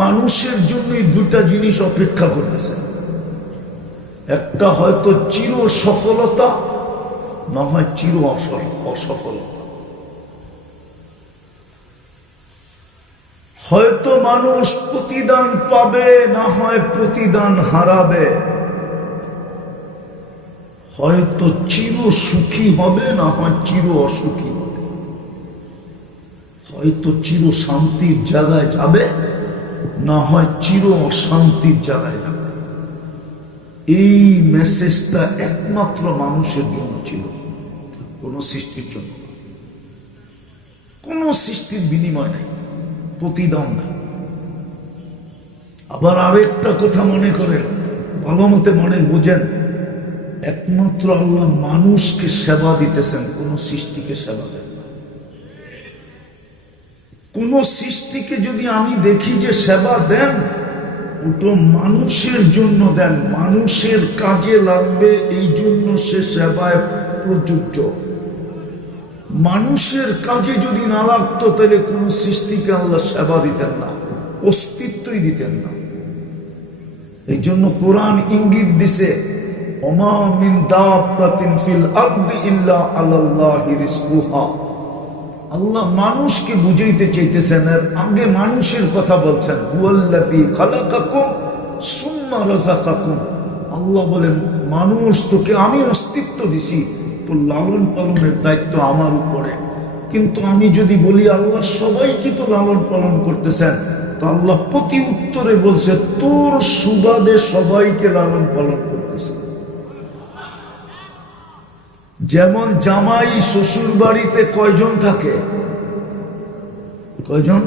মানুষের জন্যই দুটা জিনিস অপেক্ষা করতেছে, একটা হয়তো চির সফলতা, না হয় চির অসফলতা। হয়তো মানুষ প্রতিদান পাবে, না হয় প্রতিদান হারাবে। হয়তো চির সুখী হবে, না হয় চির অসুখী হবে। হয়তো চির শান্তির জায়গায় যাবে, না হয় চির অশান্তির জায়গায় যাবে। এই মেসেজটা একমাত্র মানুষের জন্য ছিল, কোন সৃষ্টির জন্য। কোন সৃষ্টির বিনিময় নাই, প্রতিদান নাই। আবার আরেকটা কথা মনে করেন, ভালো মতে মনে বুঝেন, একমাত্র আল্লাহ মানুষকে সেবা দিতেছেন, কোন সৃষ্টিকে সেবা দেন না। কোন সৃষ্টিকে যদি আমি দেখি যে সেবা দেন, ওটা মানুষের জন্য দেন, মানুষের কাজে লাগবে, এই জন্য সে সেবায় প্রযোজ্য। মানুষের কাজে যদি না লাগতো, তাহলে কোন সৃষ্টিকে আল্লাহ সেবা দিতেন না, অস্তিত্বই দিতেন না। এই জন্য কোরআন ইঙ্গিত দিছে, ওমা মিন দাব্বাতিন ফিল আরদি ইল্লা আলাল্লাহি রিজকুহা। আল্লাহ মানুষকে বুঝাইতে চাইতেছেন, এর আগে মানুষের কথা বলছেন। হুয়াল্লাযী খালাকাকুম সুম্মা রাযাকাকুম। আল্লাহ বলেন, মানুষ, তোকে আমি অস্তিত্ব দিছি, তো লালন পালনের দায়িত্ব আমার উপরে। কিন্তু আমি যদি বলি আল্লাহ সবাইকে তো লালন পালন করতেছেন, তো আল্লাহ প্রতি উত্তরে বলছে, তোর সুবাদে সবাইকে লালন পালন করতেছে। যেমন জামাই শ্বশুর বাড়িতে কয়জন থাকে? কয়জন?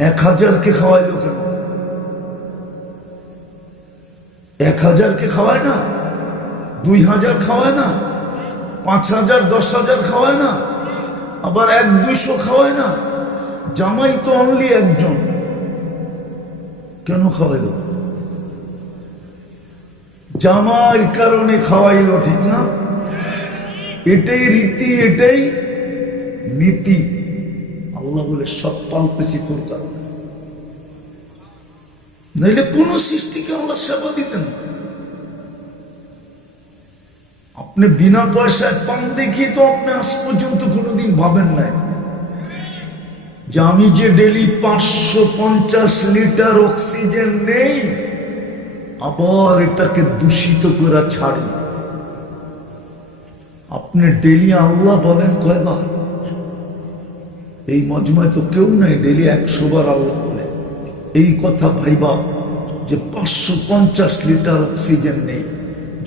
1000-কে খাওয়াইলো কেন? 1000-কে খাওয়ায় না? 2000 খাওয়ায় না? 5000, 10,000 খাওয়ায় না? আবার 100-200 খাওয়ায় না? জামাই তো অনলি একজন, কেন খাওয়াইলো? জামার কারণে খাওয়াইলো, ঠিক না? এটাই রীতি, এটাই নীতি। আল্লাহ বলে, সব পালতেছি তোর কারণে, নাইলে কোন সৃষ্টিকে আল্লাহ সেবা দিতেন না। আপনি বিনা পয়সায় পান দেখি তো আপনি আজ পর্যন্ত কোনোদিন ভাবেন নাই যে আমি যে ডেলি 550 লিটার অক্সিজেন নেই, আবার এটাকে দূষিত করে ছাড়ি। আপনি ডেলি আল্লাহ বলেন কয়বার? এই মজমায় তো কেউ নাই ডেলি 100 বার আল্লাহ বলে। এই কথা ভাইবা যে 550 লিটার অক্সিজেন নেই,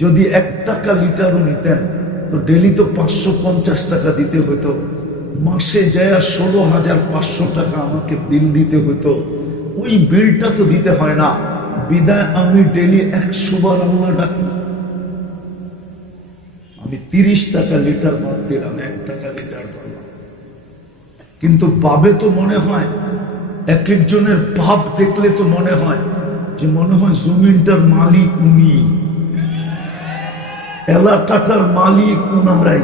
যদি 1 টাকা লিটারও নিতেন, তো ডেলি তো 550 টাকা দিতে হতো। মাসে যায় 16,500 টাকা আমাকে বিল দিতে হতো। ওই বিলটা তো দিতে হয় না, বিদায় আমি ডেলি 100 বার আল্লাহ ডাকি। আমি 30 টাকা লিটার বাদ দিলাম, 1 টাকা লিটার পারলাম। কিন্তু ভাবে তো মনে হয়, এক একজনের ভাব দেখলে তো মনে হয় যে মনে হয় জমিনটার মালিক উনি, এলাকাটার মালিক ওনারাই,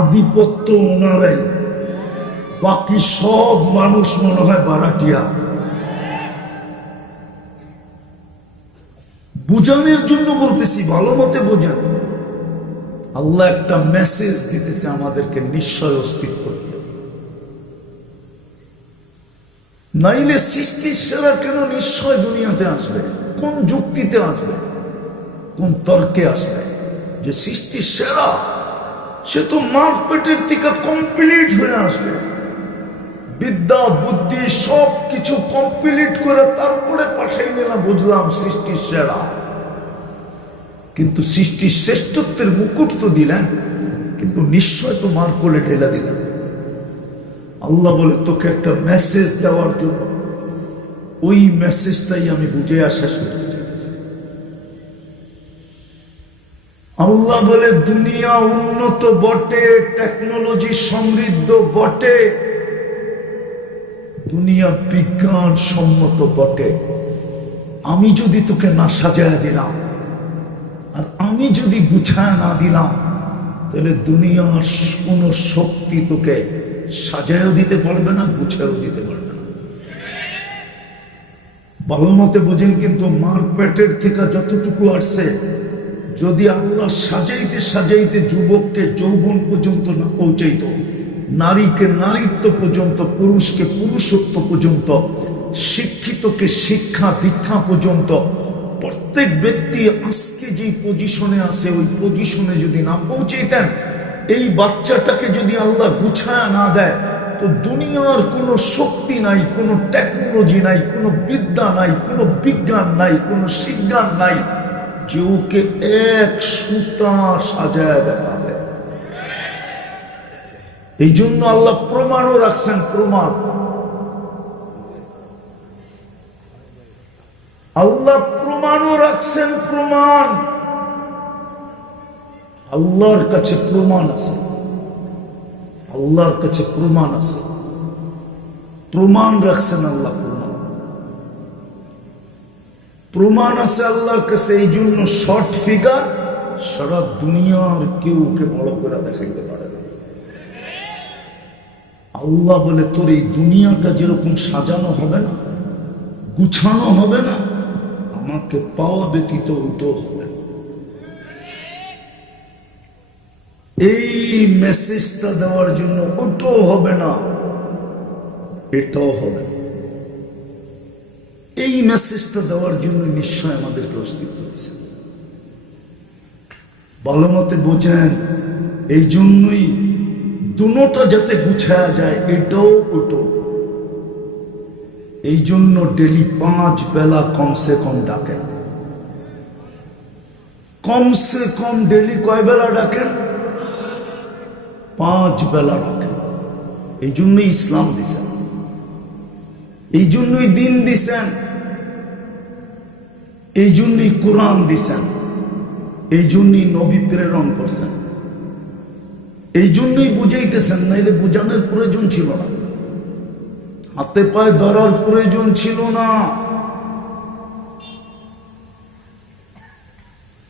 আধিপত্য ওনারাই, বাকি সব মানুষ মনে হয় বারাটিয়া। বুঝানোর জন্য বলতেছি, ভালো মতে বোঝান। আল্লাহ একটা মেসেজ দিতেছে আমাদেরকে, নিশ্চয় অস্তিত্ব দিয়ে। নাইলে সৃষ্টির সেরা কেন নিশ্চয় দুনিয়াতে আসবে? কোন যুক্তিতে আসবে? কোন তর্কে আসবে যে সৃষ্টির সেরা? সে তো মার পেটের থেকে কমপ্লিট হয়ে আসবে, বিদ্যা বুদ্ধি সব কিছু কমপ্লিট করে তারপরে পাঠাই নিলাম, বুঝলাম সৃষ্টির সেরা। কিন্তু সৃষ্টির শ্রেষ্ঠত্বের মুকুট তো দিলেন, কিন্তু নিশ্চয় তো মার কোলে ঢেলা দিলেন। আল্লাহ বলে, তোকে একটা মেসেজ দেওয়ার জন্য, ওই মেসেজটাই আমি বুঝে শেষ করতে চাইতেছি। আল্লাহ বলে, দুনিয়া উন্নত বটে, টেকনোলজি সমৃদ্ধ বটে, দুনিয়া বিজ্ঞান সম্মত বটে। আমি যদি তোকে না সাজায় দিলাম, আর আমি যদি গুছায় না দিলাম, তাহলে দুনিয়ার কোন শক্তি তোকে সাজায়ও দিতে পারবে না, গুছায়ও দিতে পারবে না। ভালো মতে বুঝেন, কিন্তু মার পেটের থেকে যতটুকু আসছে, যদি আল্লাহ সাজাইতে সাজাইতে যুবককে যৌবন পর্যন্ত না পৌঁছাইত, নারীকে নারীত্ব পর্যন্ত, পুরুষকে পুরুষত্ব পর্যন্ত, শিক্ষিতকে শিক্ষা দীক্ষা পর্যন্ত, প্রত্যেক ব্যক্তি আজকে যে পজিশনে আছে ওই পজিশনে যদি না পৌঁছাইতেন, এই বাচ্চাটাকে যদি আল্লাহ গুছায়া না দেয়, তো দুনিয়ার কোনো শক্তি নাই, কোনো টেকনোলজি নাই, কোনো বিদ্যা নাই, কোনো বিজ্ঞান নাই, কোনো শিজ্ঞান নাই যে ওকে এক সুতা সাজায় দেখাবে। এই জন্য আল্লাহ প্রমাণও রাখছেন, প্রমাণ। আল্লাহ প্রমাণও রাখছেন, প্রমাণ। আল্লাহর কাছে প্রমাণ আছে, আল্লাহর কাছে প্রমাণ আছে, প্রমাণ রাখছেন আল্লাহ, প্রমাণ প্রমাণ আছে আল্লাহর কাছে। এই জন্য শর্ট ফিগার সারা দুনিয়ার কেউ ওকে বড় করে দেখাইতে পারে না। আল্লাহ বলে, তোর এই দুনিয়াটা যেরকম সাজানো হবে না, গুছানো হবে না, আমাকে পাওয়া ব্যতীত ওটাও হবে না। এই মেসেজটা দেওয়ার জন্য ওটাও হবে না, এটাও হবে না। এই মেসেজটা দেওয়ার জন্য নিশ্চয় আমাদেরকে অস্তিত্ব দিয়েছে। ভালো মতে বোঝেন, এই জন্যই দুটোটা যাতে গুছায়া যায়, এটাও ওটাও। এই জন্য ডেলি 5 বেলা কমসে কম ডাকেন। কমসে কম ডেলি কয় বেলা ডাকেন? 5 বেলা ডাকেন। এই জন্যই ইসলাম দিছেন, এই জন্যই দিন দিছেন, এই জন্যই কোরআন দিছেন, এই জন্যই নবী প্রেরণ করছেন, এই জন্যই বুঝাইতেছেন। নাইলে বুঝানোর প্রয়োজন ছিল না, হাতে পায়ে ধরার প্রয়োজন ছিল না।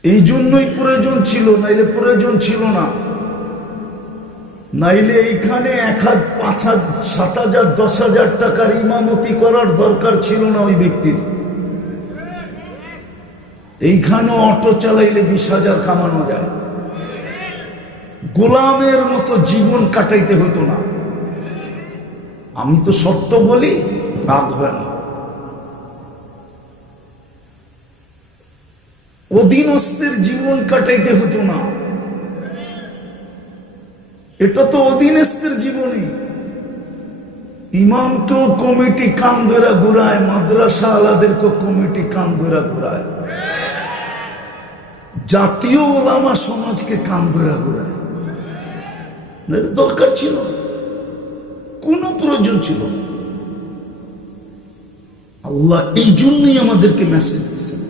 এই জন্যই প্রয়োজন ছিল, নাইলে প্রয়োজন ছিল না। নাইলে এইখানে 1,000, 5,000, 7,000, 10,000 টাকার ইমামতি করার দরকার ছিল না ওই ব্যক্তির। এইখানে অটো চালাইলে 20,000 কামানো যায়। গোলামের মতো জীবন কাটাইতে হতো না। আমি তো সত্য বলি, রাখবে না। অধীনস্থের জীবন কাটাইতে হতো না। এটা তো অধীনস্থের জীবনই। ইমামকেও কমিটি কান ধরে ঘুরায়, মাদ্রাসা আলাদেরকেও কমিটি কান ধরে ঘুরায়, জাতীয় ওলামা সমাজকে কান ধরে ঘুরায়। দরকার ছিল, কোনো প্রয়োজন ছিল। আল্লাহ এই জন্যই আমাদেরকে মেসেজ দিয়েছেন,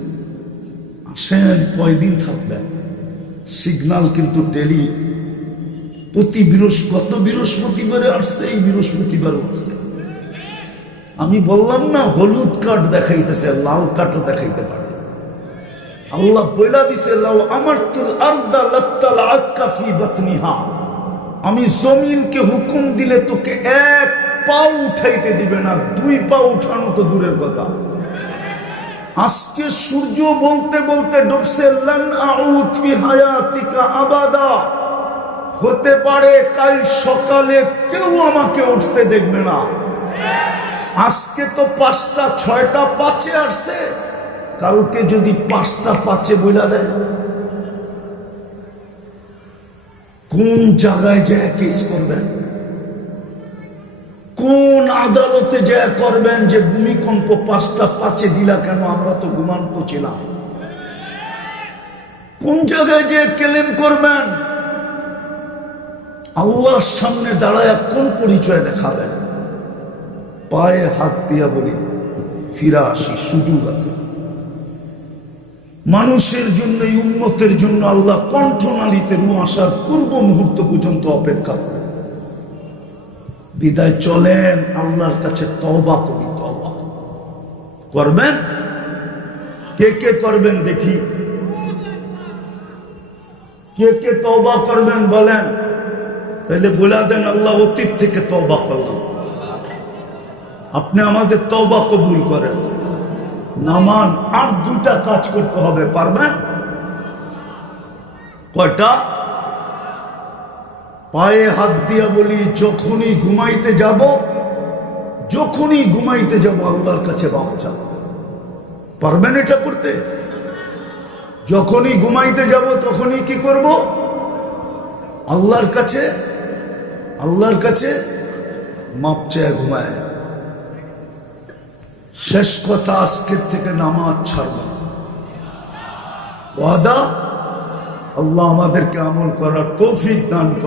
আসেন, কয়দিন থাকবেন। সিগন্যাল কিন্তু ডেলি, প্রতি গত বৃহস্পতিবারে আসছে, এই বৃহস্পতিবারও আসছে। আমি বললাম না, হলুদ কার্ড দেখাইতেছে, লাল কার্ডও দেখাইতে পারে। আল্লাহ বইলা দিছে, লাউ আমারতুল আরদা লাত্তালাআতকা ফি বাতনিহা, আমি জমিনকে হুকুম দিলে তোকে 1 পাও উঠাইতে দিবে না, 2 পা উঠানো তো দূরের কথা। আজকে সূর্য বলতে বলতে ডুবছে, লান আউদ ফি হায়াতিকা আবাদা, হতে পারে কাল সকালে কেউ আমাকে উঠতে দেখবে না। আজকে তো 5টা 6টা 5-এ আসছে, কালকে যদি 5টা 5-এ বইলা দেয়, কোন জায়গায় যায় কেস করবেন? কোন আদালতে যায় করবেন যে ভূমিকম্প 5টা 5-এ দিলা কেন? আমরা তো ঘুমান্ত ছিলাম। কোন জায়গায় যে ক্লেম করবেন? আল্লাহর সামনে দাঁড়ায় কোন পরিচয় দেখাবেন? পায়ে হাত দিয়া বলি, ফিরা আসি, সুযোগ আছে। মানুষের জন্য, উম্মতের জন্য আল্লাহ কণ্ঠনালীতে রূহ আসার পূর্ব মুহূর্ত পর্যন্ত অপেক্ষা করে। বিদায় চলেন, আল্লাহর কাছে তওবা করি। তওবা করবেন? কে কে করবেন দেখি? কে কে তওবা করবেন বলেন? তাহলে বলে দেন আল্লাহ অতীত থেকে তওবা করলাম, আপনি আমাদের তওবা কবুল করেন। নামান আর দুটা কাজ করতে হবে, পারবেন? কয়টা? পায়ে হাত দিয়া বলি যখনই ঘুমাইতে যাব আল্লাহর কাছে মাপ চাও। পারবেন এটা করতে? যখনই ঘুমাইতে যাব তখনই কি করব? আল্লাহর কাছে মাপ চেয়ে ঘুমায়। শেষ কথা, আজকের থেকে নামাজ ছাড়ব। ওয়াদা? আল্লাহ আমাদেরকে আমল করার তৌফিক দান করে।